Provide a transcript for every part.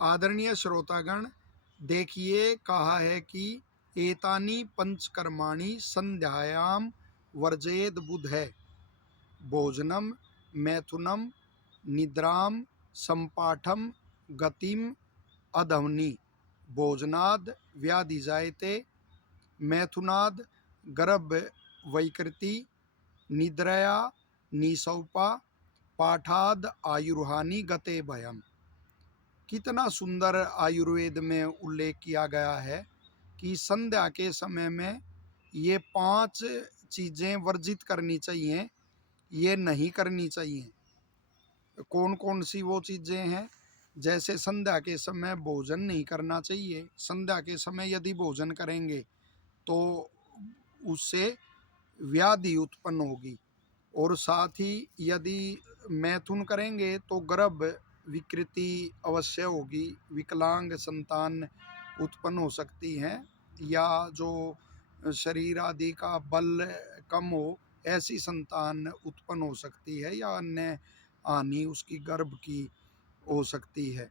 आदरणीय श्रोतागण, देखिए कहा है कि एतानी पंचकर्माणि संध्यायाम वर्जेद बुध है। भोजनम, मैथुनम, निद्राम, संपाठम, गतिम, अधवनी। भोजनाद व्याधि जायते, मैथुनाद गर्भ वैकृति, निद्रया निसौपा, पाठाद आयुर्हानि गते भयम। कितना सुंदर आयुर्वेद में उल्लेख किया गया है कि संध्या के समय में ये 5 चीज़ें वर्जित करनी चाहिए, ये नहीं करनी चाहिए। कौन कौन सी वो चीज़ें हैं? जैसे संध्या के समय भोजन नहीं करना चाहिए। संध्या के समय यदि भोजन करेंगे तो उससे व्याधि उत्पन्न होगी, और साथ ही यदि मैथुन करेंगे तो गर्भ विकृति अवश्य होगी, विकलांग संतान उत्पन्न हो सकती हैं, या जो शरीर आदि का बल कम हो ऐसी संतान उत्पन्न हो सकती है, या अन्य हानि उसकी गर्भ की हो सकती है।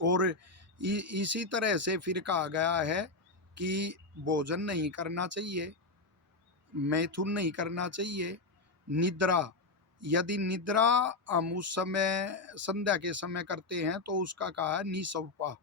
और इसी तरह से फिर कहा गया है कि भोजन नहीं करना चाहिए, मैथुन नहीं करना चाहिए, निद्रा, यदि निद्रा हम उस समय संध्या के समय करते हैं तो उसका कहा है निसौपा,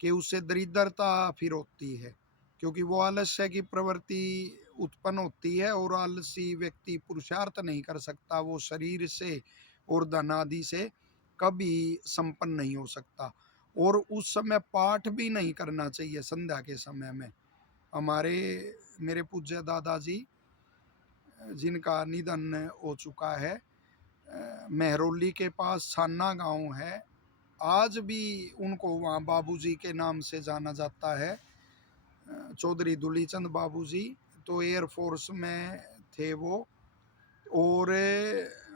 कि उससे दरिद्रता फिर होती है, क्योंकि वो आलस्य की प्रवृत्ति उत्पन्न होती है और आलसी व्यक्ति पुरुषार्थ नहीं कर सकता, वो शरीर से और धन आदि से कभी संपन्न नहीं हो सकता। और उस समय पाठ भी नहीं करना चाहिए संध्या के समय में। हमारे मेरे पूज्य दादाजी जिनका निधन हो चुका है, मेहरौली के पास छान्ना गांव है, आज भी उनको वहाँ बाबूजी के नाम से जाना जाता है। चौधरी दुलीचंद बाबूजी तो एयरफोर्स में थे वो, और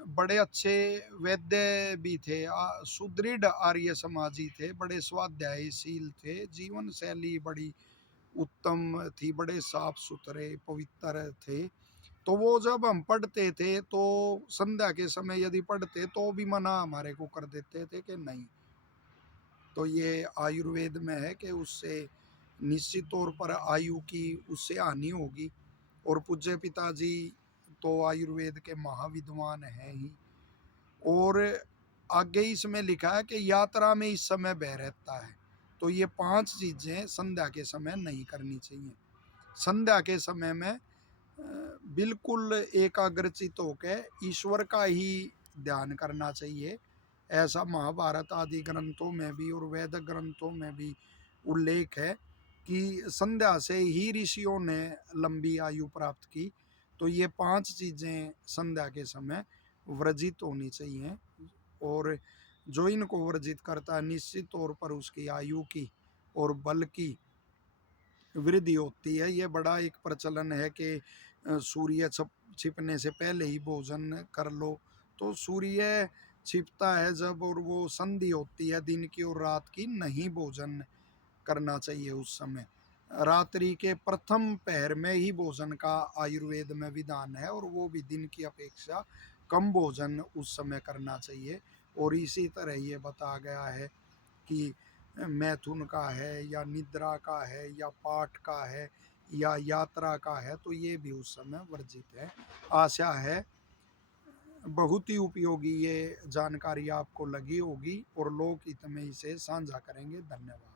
बड़े अच्छे वैद्य भी थे, सुदृढ़ आर्य समाजी थे, बड़े स्वाध्यायशील थे, जीवन शैली बड़ी उत्तम थी, बड़े साफ सुथरे पवित्र थे। तो वो जब हम पढ़ते थे तो संध्या के समय यदि पढ़ते तो भी मना हमारे को कर देते थे कि नहीं। तो ये आयुर्वेद में है कि उससे निश्चित तौर पर आयु की उससे हानि होगी। और पूज्य पिताजी तो आयुर्वेद के महाविद्वान हैं ही। और आगे इसमें लिखा है कि यात्रा में इस समय बह रहता है। तो ये 5 चीज़ें संध्या के समय नहीं करनी चाहिए। संध्या के समय में बिल्कुल एकाग्रचित होकर ईश्वर का ही ध्यान करना चाहिए। ऐसा महाभारत आदि ग्रंथों में भी और वेद ग्रंथों में भी उल्लेख है कि संध्या से ही ऋषियों ने लंबी आयु प्राप्त की। तो ये 5 चीज़ें संध्या के समय वर्जित होनी चाहिए, और जो इनको वर्जित करता है निश्चित तौर पर उसकी आयु की और बल की वृद्धि होती है। ये बड़ा एक प्रचलन है कि सूर्य छिपने से पहले ही भोजन कर लो। तो सूर्य छिपता है जब, और वो संधि होती है दिन की और रात की, नहीं भोजन करना चाहिए उस समय। रात्रि के प्रथम पहर में ही भोजन का आयुर्वेद में विधान है, और वो भी दिन की अपेक्षा कम भोजन उस समय करना चाहिए। और इसी तरह ये बताया गया है कि मैथुन का है या निद्रा का है या पाठ का है या यात्रा का है, तो ये भी उस समय वर्जित है। आशा है बहुत ही उपयोगी ये जानकारी आपको लगी होगी और लोक हित में इसे साझा करेंगे। धन्यवाद।